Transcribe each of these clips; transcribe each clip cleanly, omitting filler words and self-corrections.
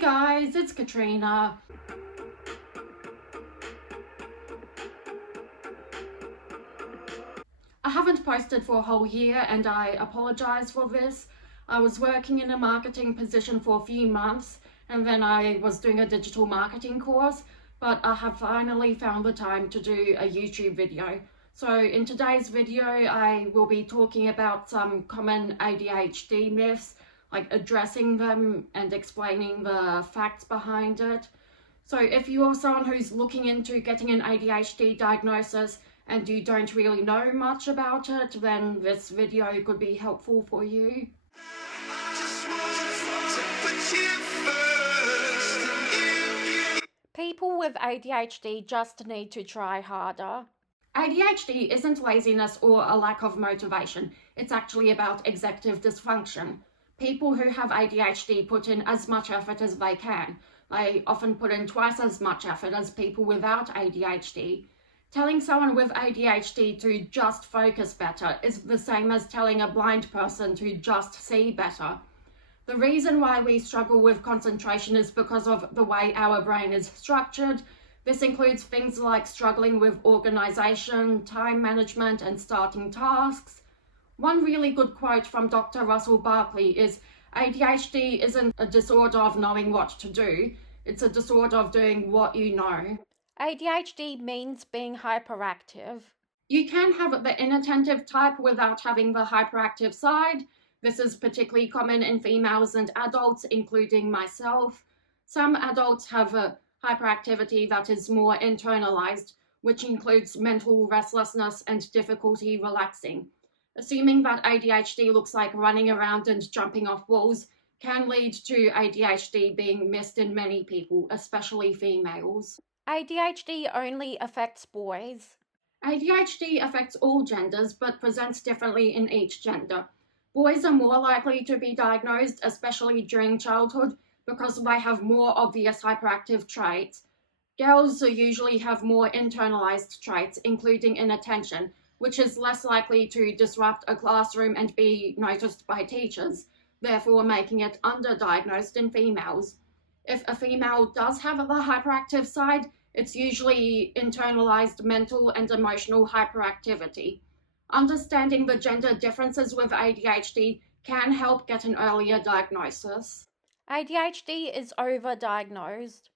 guys, it's Katrina. I haven't posted for a whole year and I apologise for this. I was working in a marketing position for a few months and then I was doing a digital marketing course, but I have finally found the time to do a YouTube video. So in today's video, I will be talking about some common ADHD myths, like addressing them and explaining the facts behind it. So if you're someone who's looking into getting an ADHD diagnosis and you don't really know much about it, then this video could be helpful for you. People with ADHD just need to try harder. ADHD isn't laziness or a lack of motivation. It's actually about executive dysfunction. People who have ADHD put in as much effort as they can. They often put in twice as much effort as people without ADHD. Telling someone with ADHD to just focus better is the same as telling a blind person to just see better. The reason why we struggle with concentration is because of the way our brain is structured. This includes things like struggling with organization, time management, and starting tasks. One really good quote from Dr. Russell Barkley is, ADHD isn't a disorder of knowing what to do, it's a disorder of doing what you know. ADHD means being hyperactive. You can have the inattentive type without having the hyperactive side. This is particularly common in females and adults, including myself. Some adults have a hyperactivity that is more internalized, which includes mental restlessness and difficulty relaxing. Assuming that ADHD looks like running around and jumping off walls can lead to ADHD being missed in many people, especially females. ADHD only affects boys. ADHD affects all genders but presents differently in each gender. Boys are more likely to be diagnosed, especially during childhood, because they have more obvious hyperactive traits. Girls usually have more internalized traits, including inattention, which is less likely to disrupt a classroom and be noticed by teachers, therefore making it underdiagnosed in females. If a female does have the hyperactive side, it's usually internalized mental and emotional hyperactivity. Understanding the gender differences with ADHD can help get an earlier diagnosis. ADHD is overdiagnosed.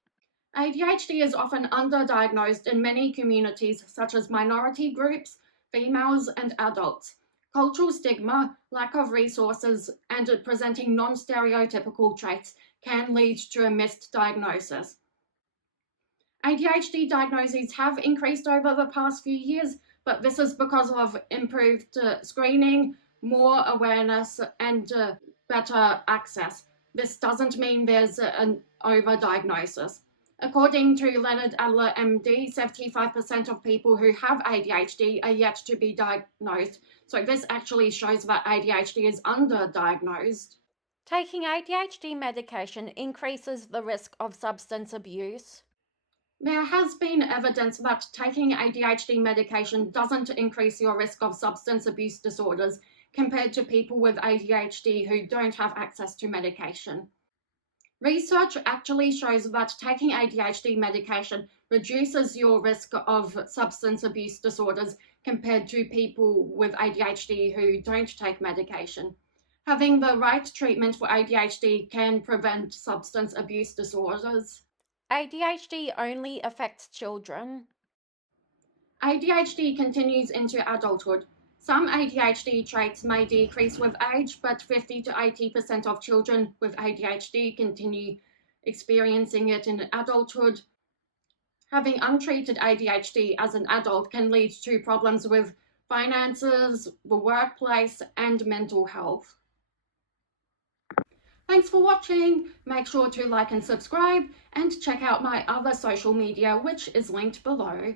ADHD is often underdiagnosed in many communities, such as minority groups, females, and adults. Cultural stigma, lack of resources, and presenting non-stereotypical traits can lead to a missed diagnosis. ADHD diagnoses have increased over the past few years, but this is because of improved screening, more awareness, and better access. This doesn't mean there's an overdiagnosis. According to Leonard Adler, MD, 75% of people who have ADHD are yet to be diagnosed. So this actually shows that ADHD is underdiagnosed. Taking ADHD medication increases the risk of substance abuse. There has been evidence that taking ADHD medication doesn't increase your risk of substance abuse disorders compared to people with ADHD who don't have access to medication. Research actually shows that taking ADHD medication reduces your risk of substance abuse disorders compared to people with ADHD who don't take medication. Having the right treatment for ADHD can prevent substance abuse disorders. ADHD only affects children. ADHD continues into adulthood. Some ADHD traits may decrease with age, but 50 to 80% of children with ADHD continue experiencing it in adulthood. Having untreated ADHD as an adult can lead to problems with finances, the workplace, and mental health. Thanks for watching. Make sure to like and subscribe, and check out my other social media, which is linked below.